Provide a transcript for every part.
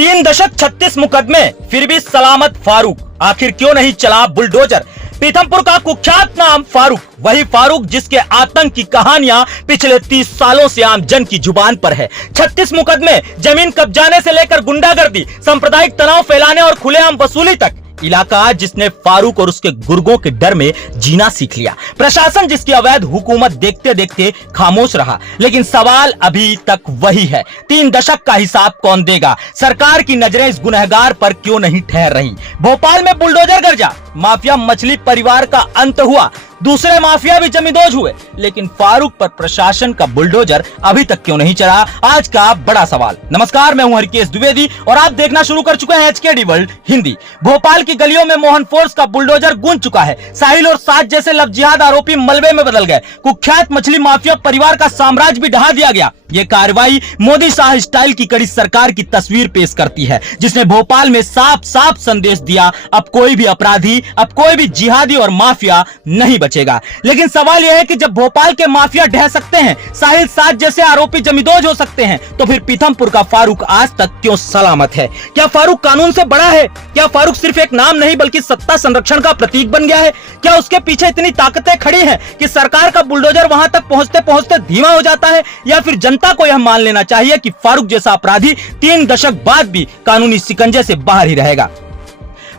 3 दशक 36 मुकदमे फिर भी सलामत फारूक, आखिर क्यों नहीं चला बुलडोजर। पीथमपुर का कुख्यात नाम फारूक, वही फारूक जिसके आतंक की कहानियां पिछले 30 सालों से आम जन की जुबान पर है। 36 मुकदमे, जमीन कब्जाने से लेकर गुंडागर्दी, सांप्रदायिक तनाव फैलाने और खुलेआम वसूली तक। इलाका जिसने फारूक और उसके गुर्गों के डर में जीना सीख लिया। प्रशासन जिसकी अवैध हुकूमत देखते देखते खामोश रहा। लेकिन सवाल अभी तक वही है, 3 दशक का हिसाब कौन देगा। सरकार की नजरें इस गुनहगार पर क्यों नहीं ठहर रही। भोपाल में बुलडोजर गरजा, माफिया मछली परिवार का अंत हुआ, दूसरे माफिया भी जमींदोज हुए, लेकिन फारूक पर प्रशासन का बुलडोजर अभी तक क्यों नहीं चला, आज का बड़ा सवाल। नमस्कार, मैं हूं हरकेश द्विवेदी और आप देखना शुरू कर चुके हैं एचकेडी वर्ल्ड हिंदी। भोपाल की गलियों में मोहन फोर्स का बुलडोजर गूंज चुका है। साहिल और साज जैसे लव जिहाद आरोपी मलबे में बदल गए। कुख्यात मछली माफिया परिवार का साम्राज्य भी ढहा दिया गया। ये कार्रवाई मोदी शाह स्टाइल की कड़ी सरकार की तस्वीर पेश करती है, जिसने भोपाल में साफ साफ संदेश दिया, अब कोई भी अपराधी, अब कोई भी जिहादी और माफिया नहीं बचेगा। लेकिन सवाल यह है कि जब भोपाल के माफिया ढह सकते हैं, साहिल साज जैसे आरोपी जमींदोज हो सकते हैं, तो फिर पीथमपुर का फारूक आज तक क्यों सलामत है। क्या फारूक कानून से बड़ा है? क्या फारूक सिर्फ एक नाम नहीं बल्कि सत्ता संरक्षण का प्रतीक बन गया है? क्या उसके पीछे इतनी ताकतें खड़ी हैं कि सरकार का बुलडोजर वहां तक पहुंचते पहुंचते धीमा हो जाता है? या फिर जनता को यह मान लेना चाहिए कि फारूक जैसा अपराधी 3 दशक बाद भी कानूनी शिकंजे से बाहर ही रहेगा।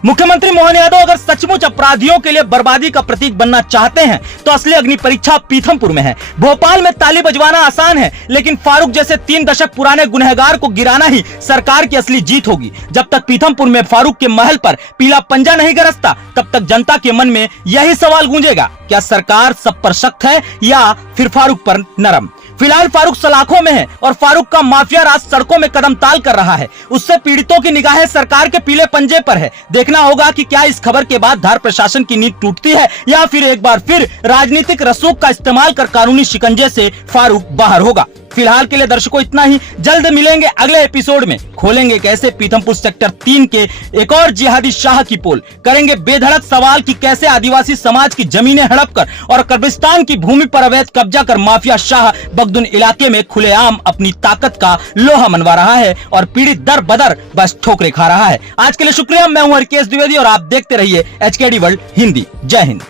मुख्यमंत्री मोहन यादव अगर सचमुच अपराधियों के लिए बर्बादी का प्रतीक बनना चाहते हैं तो असली अग्नि परीक्षा पीथमपुर में है। भोपाल में ताली बजवाना आसान है, लेकिन फारूक जैसे 3 दशक पुराने गुनहगार को गिराना ही सरकार की असली जीत होगी। जब तक पीथमपुर में फारूक के महल पर पीला पंजा नहीं गरजता, तब तक जनता के मन में यही सवाल गूंजेगा, क्या सरकार सब पर सख्त है या फिर फारूक पर नरम। फिलहाल फारूक सलाखों में है और फारूक का माफिया राज सड़कों में कदम ताल कर रहा है। उससे पीड़ितों की निगाहें सरकार के पीले पंजे पर है। देखना होगा कि क्या इस खबर के बाद धार प्रशासन की नींद टूटती है या फिर एक बार फिर राजनीतिक रसूख का इस्तेमाल कर कानूनी शिकंजे से फारूक बाहर होगा। फिलहाल के लिए दर्शकों इतना ही, जल्द मिलेंगे अगले एपिसोड में। खोलेंगे कैसे पीथमपुर सेक्टर 3 के एक और जिहादी शाह की पोल, करेंगे बेधड़क सवाल कि कैसे आदिवासी समाज की जमीनें हड़प कर और कब्रिस्तान की भूमि पर अवैध कब्जा कर माफिया शाह बगदुन इलाके में खुलेआम अपनी ताकत का लोहा मनवा रहा है और पीड़ित दर बदर बस ठोकरे खा रहा है। आज के लिए शुक्रिया, मैं हूं हरकेश द्विवेदी और आप देखते रहिए एचकेडी वर्ल्ड हिंदी। जय हिंद।